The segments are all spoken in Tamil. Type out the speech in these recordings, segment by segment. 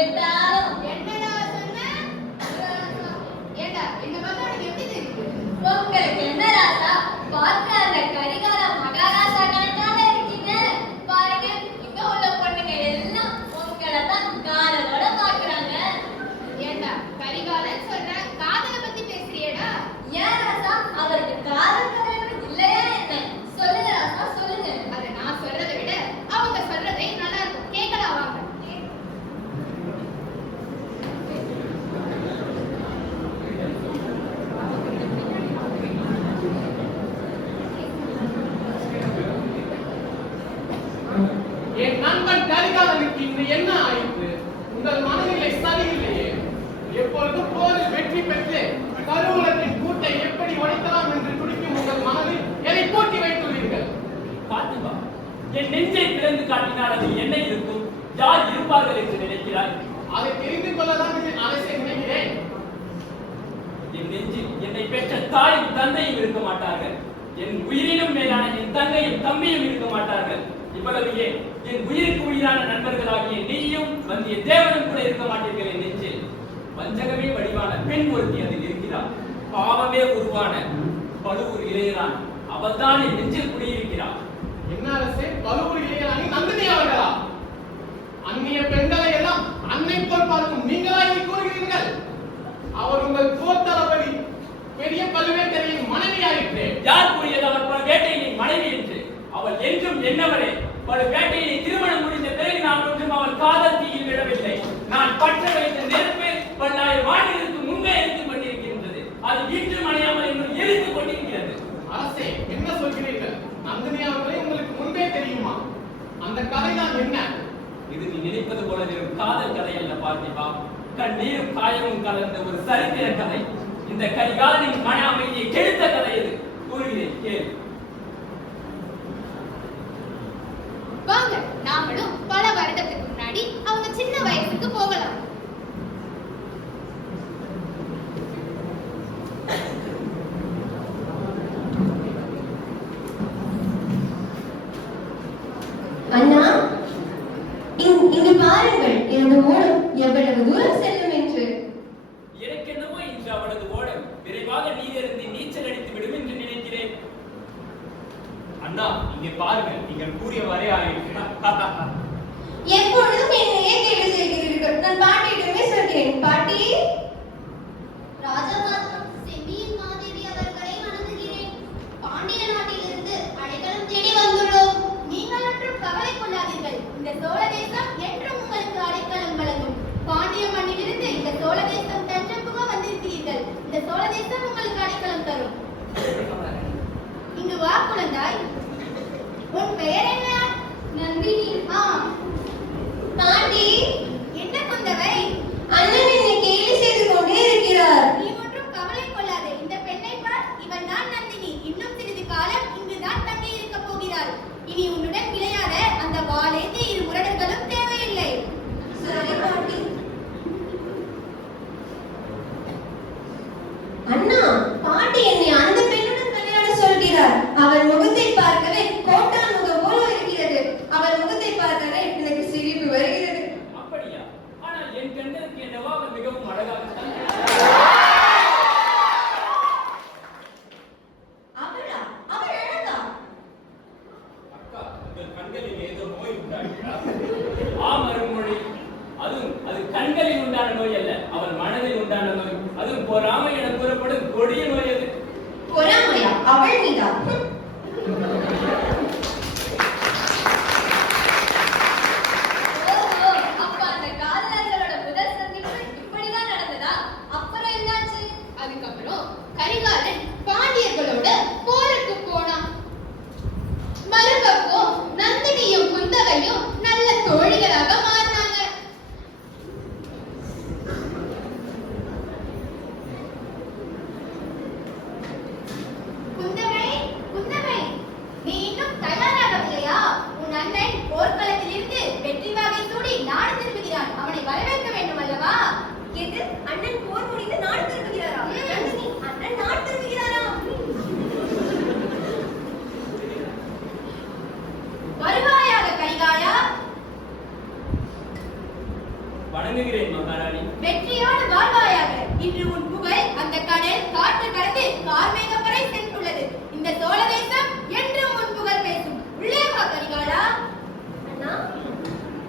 என்னடா சொன்ன? ஏண்டா இந்த பக்கம் உனக்கு எப்படி தெரியுது? உங்களுக்கு என்ன ராசா பார்க்க அந்த கரிகால மகாராசா கணக்காக இருக்கீங்க. பாருங்க இங்க உள்ள பொண்ணுங்க எல்லாம் உங்களை தான் காதலோட பாக்குறாங்க. ஏண்டா கரிகாலன் சொல்ற காதலை பத்தி பேசுறியேடா? ஏன் ராசா அவருக்கு காதல் கதை இல்லையா என்ன? சொல்லுங்க ராசா சொல்லுங்க. அதை நான் சொல்றதை விட அவங்க சொல்றதே நல்லா இருக்கும். கேட்கலாம் வாங்க. என் நண்பன் கரிகாலனுக்கு இன்று என்ன ஆயிற்று? உங்கள் மனநிலை சரியில்லையே. எப்பொழுதும் போரில் வெற்றி பெற்று கருவூலத்தின் கூட்டை எப்படி உடைக்கலாம் என்று துடிக்கும் உங்கள் மனதில் என்னை பூட்டி வைத்துள்ளீர்கள். பாத்திமா, என் நெஞ்சை திறந்து காட்டினால் அது என்ன இருக்கும்? யார் இருப்பார்கள் என்று நினைக்கிறாய்? அதை தெரிந்து கொள்ளலாம் என்று அரசை நினைக்கிறேன். என் நெஞ்சில் என்னை பெற்ற தாயும் தந்தையும் இருக்க மாட்டார்கள். என் உயிரினும் மேலான என் தங்கையும் தம்பியும் இருக்க மாட்டார்கள். இவ்வளவு ஏன் என் உயிருக்கு உயிரான நண்பர்களாகிய நீயும் வந்திய தேவனும் கூட இருக்க மாட்டீர்கள். என் நெஞ்சில் வஞ்சகமே வடிவான பெண் ஒருத்தி அதில் இருக்கிறார். பாவமே உருவான பழுவூர் இளையரான் அவள்தான் என் நெஞ்சில் குடியிருக்கிறார். என்ன அரசே, பழுவூர் இளையராணி நந்தினி அவர்களா? அந்நிய பெண்களை எல்லாம் அன்னை போல் பார்க்கும் நீங்களா இதை கூறுகிறீர்கள்? அவர் உங்கள் போர் தளபதி பெரிய பழுவேட்டரையின் மனைவியாயிற்றே. யார் கூறியது அவர் பழுவேட்டையனின் மனைவி என்று? அவள் என்றும் என்னவளே. பழுவேட்டையனை திருமணம் முடிந்த பிறகு நான் ஒன்றும் அவள் காதல் தீயில் விடவில்லை. நான் பற்ற வைத்த நெருப்பு பல்லாயிரம் ஆண்டுகளுக்கு முன்பே எரித்துக் கொண்டிருக்கின்றது. அது இன்றும் அணையாமல் இன்னும் எரித்துக் கொண்டிருக்கிறது. அரசே, என்ன சொல்கிறீர்கள்? நந்தினி அவர்களை உங்களுக்கு முன்பே தெரியுமா? அந்த கதைதான் என்ன? இது நீ நினைப்பது போல வெறும் காதல் கதை அல்ல பார்த்திபா. கண்ணீரும் காயமும் கலந்த ஒரு சரித்திர கதை. இந்த கரிகாலனின் மன அமைதியை கெடுத்த கதை இது. கூறுகிறேன் கேள். வாங்க, நாமளும் பல வருடத்துக்கு முன்னாடி அவங்க சின்ன வயசுக்கு போகலாம். அண்ணா, இங்கு பாருங்கள் எனது ஓடம் எவ்வளவு தூரம் செல்லும் என்று. எனக்கு என்னவோ இன்று அவளது ஓடம் விரைவாக நீரிலிருந்து நீச்சல் அடித்து விடும் என்று நினைக்கிறேன். அண்ணா, இங்கே பாருங்கள், நீங்கள் கூறியவாறே ஆகியிருக்கிறார். எப்பொழுதும் என்னையே கேள்வி செய்கிறீர்கள். நான் பாட்டியிடமே சொல்கிறேன். பாட்டி, ராஜமாதம் செம்பியன் மாதேவி அவர்களை வணங்குகிறேன். பாண்டிய நாட்டிலிருந்து அடைக்கலம் தேடி வந்துள்ளோம். நீங்கள் ஒன்றும் கவலை கொள்ளாதீர்கள். இந்த சோழ தேசம் என்றும் உங்களுக்கு அடைக்கலம் வழங்கும். பாண்டிய மண்ணிலிருந்து இந்த சோழ தேசம் தஞ்சம் புக வந்திருக்கிறீர்கள். இந்த சோழ தேசம் உங்களுக்கு அடைக்கலம் தரும். இங்கு வா குழந்தாய். உன் பெயர் என்ன? நந்தினி. பாட்டி, என்ன குந்தவை? அண்ணன் என்னை கேலி செய்து கொண்டே இருக்கிறார். நீ ஒன்றும் கவலை கொள்ளாதே. இந்த பெண்ணை பார், இவள் தான் நந்தினி. இன்னும் சிறிது காலம் இங்குதான் தங்கி இருக்க போகிறாள். இனி உன்னுடன் விளையாட அந்த வாளேந்தி இரு முரடர்களும் தேவையில்லை. சரி பாட்டி. அண்ணா, பாட்டி என்னை அந்த பெண்ணுடன் விளையாட சொல்கிறார். அவள் முகத்தை பார்க்கவே கோட்டான் முகம் போல இருக்கிறது. அவள் முகத்தை பார்க்கவே எனக்கு சிரிப்பு வருகிறது. அப்படியா? ஆனால் என் கண்களுக்கு என்னவோ அவள் மிகவும் அழகாகத்தான். அவளா? அவள் அழகா? அக்கா, உங்கள் கண்களில் ஏதோ நோய் உண்டாகிறதா? ஆம் அருண்மொழி. அது கண்களில் உண்டான நோய் அல்ல, அவள் மனதில் உண்டான நோய். அதுவும் பொறாமை என கூறப்படும் கொடிய நோய் அது. பொறாமையா? அவள் மீதா? ஓஹோ, அப்ப அந்த காதலர்களோட முதல் சந்திப்பு இப்படிதான் நடந்ததா? அப்புறம் என்னாச்சு? அதுக்கப்புறம் கரிகாலன் பாண்டியர்களோட போருக்கு போனான். மறுபக்கம் நந்தினியும் குந்தவையும் நல்ல தோழிகளாக மாறினாங்க. குந்தவை, வணங்குகிறேன் மகாராணி. வெற்றியோடு வாழ்வாயாக. இன்று உன் புகழ் அந்த கடல் காற்று கடந்து கார்மேகம் வரை சென்றுள்ளது. இந்த சோழ தேசம் என்றும் உன் புகழ் பேசும். உள்ளே வா கரிகாலா. அண்ணா,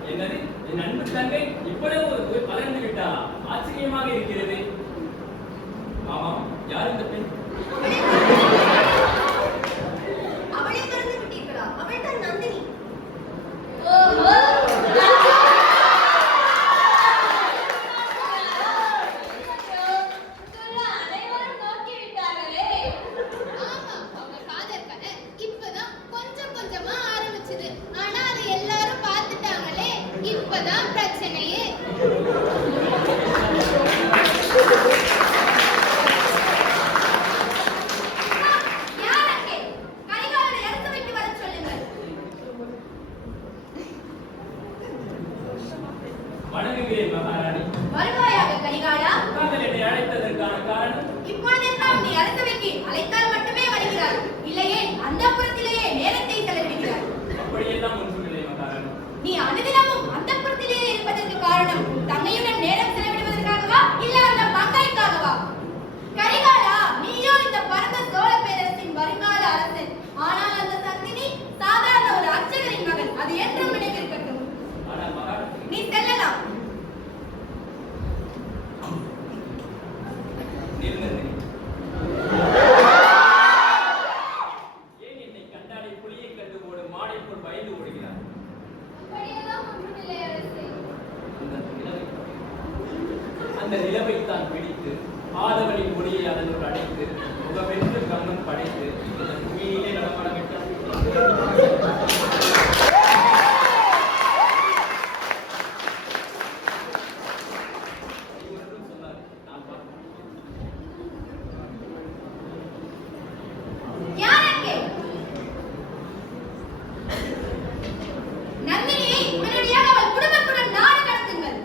என்னது, என் அன்பு தங்கை இவ்வளவு வளர்ந்து விட்டாளா? ஆச்சரியமாக இருக்கிறது. ஆமாம், யார் இந்த பெண்? அவளை மறந்து விட்டீர்களா? அவள் தான் நந்தினி. ஓஹோ, அனைவரும் நோக்கி விட்டார்களே. ஆமா, அவங்க காதல் கதை இப்பதான் கொஞ்சம் கொஞ்சமா ஆரம்பிச்சது. ஆனா அதை எல்லாரும் பார்த்துட்டாங்களே, இப்பதான் பிரச்சனையே. யார் அங்கே? கரிகாலனை அரசவைக்கு வரச் சொல்லுங்கள். வணங்குகிறேன் மகாராணி. வருவாயாக கரிகாலா. தாங்கள் என்னை அழைத்ததற்கான காரணம்? இப்பொழுதெல்லாம் நீ அரசவைக்கு அழைத்தால் மட்டுமே வருகிறார். இல்லையே அந்தப்புறத்திலேயே நேரத்தை செலவிடுகிறார். அப்படியெல்லாம் ஒன்றுமில்லை மகாராணி. நீ அனுதினமும் அந்தப்புறத்திலேயே இருப்பதற்கு காரணம் உன் தங்கையுடன் நேரம் செலவிடுவதற்காகவா இல்ல அந்த மங்கைக்காகவா? கரிகாலா, நீயோ இந்த பரந்த சோழ பேரரசின் வருங்கால அரசன். ஆனால் அந்த சந்தினி சாதாரண ஒரு அர்ச்சகரின் மகன். அது என்றும் நினைவிருக்கட்டும். ஆனால் மகாராணி, நீ செல்லலாம். நிறுத்துங்கள். ஏன் என்னை கண்டாலே புலியை கண்டு ஓடும் மாடை போல் பயந்து ஓடுகிறார்? அப்படியெல்லாம் ஒன்றுமில்லை அரசே. அந்த நிலவை தான் பிடித்து ஆதவனின் ஒளியை அதனுள் அடைத்து முகவென்று கம்மன் படைத்து இந்த பூமியிலே நடமாட விட்டார். இவரும் சொன்னார், நான் பார்த்தேன். யார் அங்கே? நந்தினியை உடனடியாக அவள் குடும்பத்துடன் நாடு கடத்துங்கள்.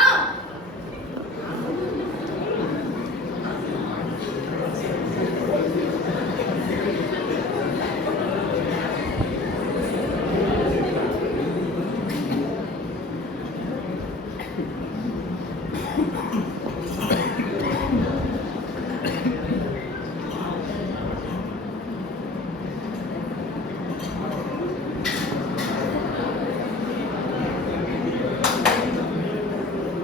ஆ.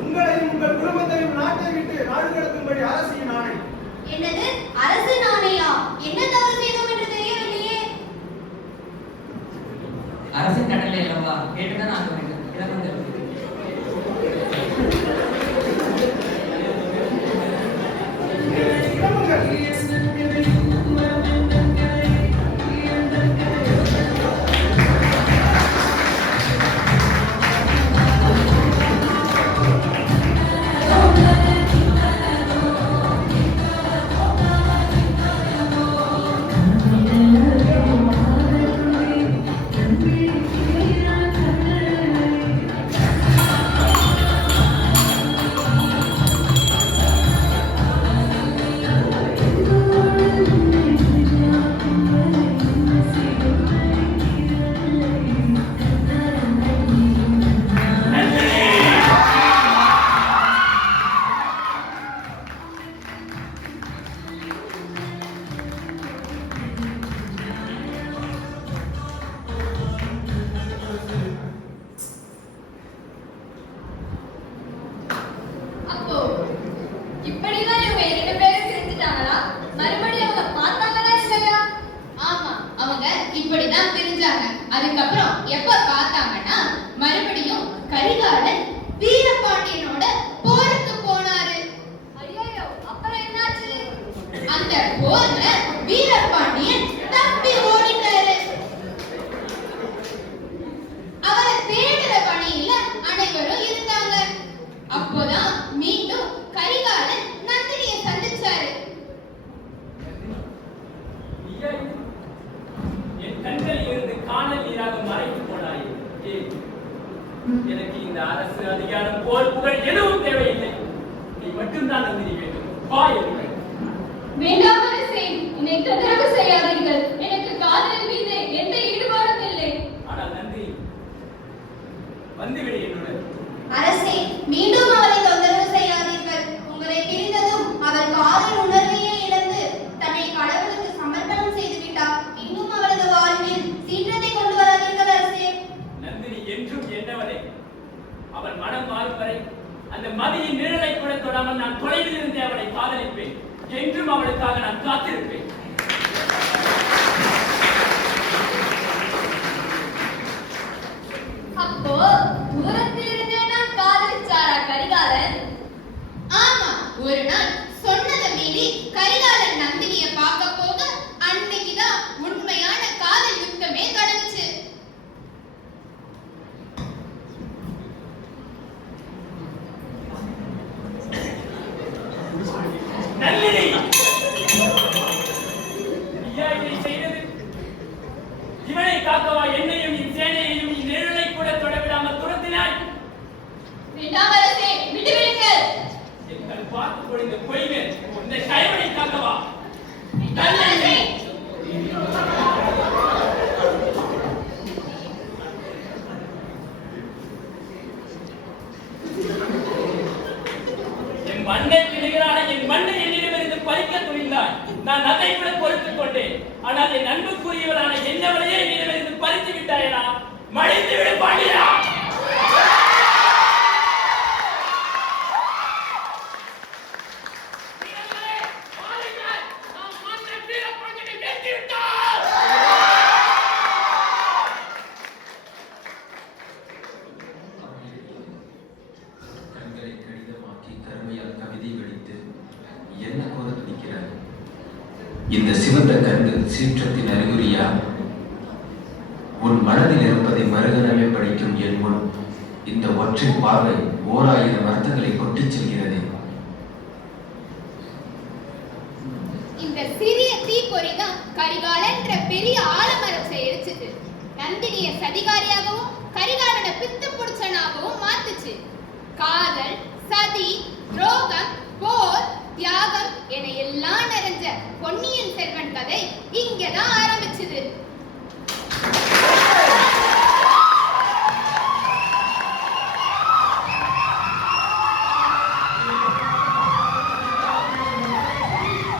உங்களையும் உங்கள் குடும்பத்தையும் நாட்டை விட்டு நாடு கடத்தும்படி அரசின் ஆணை. என்னது? அரசு நாணையா? என்ன தவறு செய்தோம் என்று தெரியவில்லையே. அரசின் கடலை அல்லவா கேட்டுதான் ஆக வேண்டும். இடம் அப்போ இப்படிதான் இவங்க 2 பேரும் பிரிஞ்சுட்டாங்களா? மறுபடியும் அவங்க பார்த்தாங்களா இல்லையா? ஆமா, அவங்க இப்படிதான் பிரிஞ்சாங்க. அதுக்கப்புறம் எப்ப பார்த்தாங்கன்னா மறுபடியும் கரிகாலன் வீரபாண்டியனோட போருக்கு போனாரு. ஐயோ, அப்புறம் என்னாச்சு? அந்த போர்ல வீரபாண்டியன் தப்பி ஓடிட்டாரு. அவரை தேடுற பணியில அனைவரும் இருந்தாங்க. அப்போதான் மீண்டும் கரிகாலன் நந்தினியை சந்திச்சாரு. நீயா இது? என் கண்களில் இருந்து காணல் நீராக மறைத்து போனாயே. ஏய், எனக்கு இந்த அரசு அதிகாரம் போர் புகழ் எதுவும் தேவையில்லை. நீ மட்டும்தான் நந்தினி வேண்டும். வா என்று. வேண்டாம் அரசே, என்னை தொந்தரவு செய்யாதீர்கள். எனக்கு காதல் மீது எந்த ஈடுபாடும் இல்லை. ஆனால் நந்தினி, வந்துவிடு என்னுடன். அரசே, காலம் வரை அந்த மதியின் நிழலை கூட தொடாமல் நான் தொலைவில் இருந்தே அவளை காதலிப்பேன். என்றும் அவளுக்காக நான் காத்திருப்பேன். அப்போ தூரத்திலிருந்தே நான் காதலிச்சாரா கரிகாலன்? ஆமா, ஒரு நாள் சொன்னதை மீறி கரிகாலன் நந்தினிய பார்க்க போக அன்னைக்குதான் உண்மையான காதல் யுத்தமே தொடங்குச்சு. நந்தினி, ஐயா இதை செய்தது? இவனை காக்கவா என்னையும் என் சேனையையும் என் நிழலை கூட தொடவிடாமல் துரத்தினாய்? வேண்டாம் அரசே, விட்டுவிடுங்கள். எங்கள் பார்த்து பொழிந்த பொய்கள் இந்த கைவனை காக்கவா? வேண்டாம் அரசே. என் மண்ணை பிடிகளான என் மண்ணை என்னிடமிருந்து பறிக்க துணிந்தாய். நான் அதை கூட பொறுத்துக் கொண்டேன். ஆனால் என் அன்புக்குரியவரான என்னவளையே என்னிடமிருந்து பறித்து விட்டாயடா. மடிந்து விடு பாண்டியா. கண்களை கடிதமாக்கி கருமையால் கவிதை வெடித்து என்ன கோர துடிக்கிறார்? இந்த சிவந்த கண்கள் சீற்றத்தின் அறிகுறியா? உன் மனதில் இருப்பதை மறுகணமே படிக்கும் என் முன் இந்த ஒற்றை பார்வை 1000 அர்த்தங்களை கொட்டிச் செல்கிறது. இந்த சிறிய தீப்பொறிதான் கரிகாலன்ற பெரிய ஆலமரத்தை எரிச்சுது. நந்தினிய சதிகாரியாகவும் கரிகாலனை பித்து புடிச்சனாகவும் மாத்துச்சு. காதல், சதி, துரோகம், போர், தியாகம் என எல்லாம் நிறைஞ்ச பொன்னியின் செல்வன் கதை இங்கதான் ஆரம்பிச்சுது.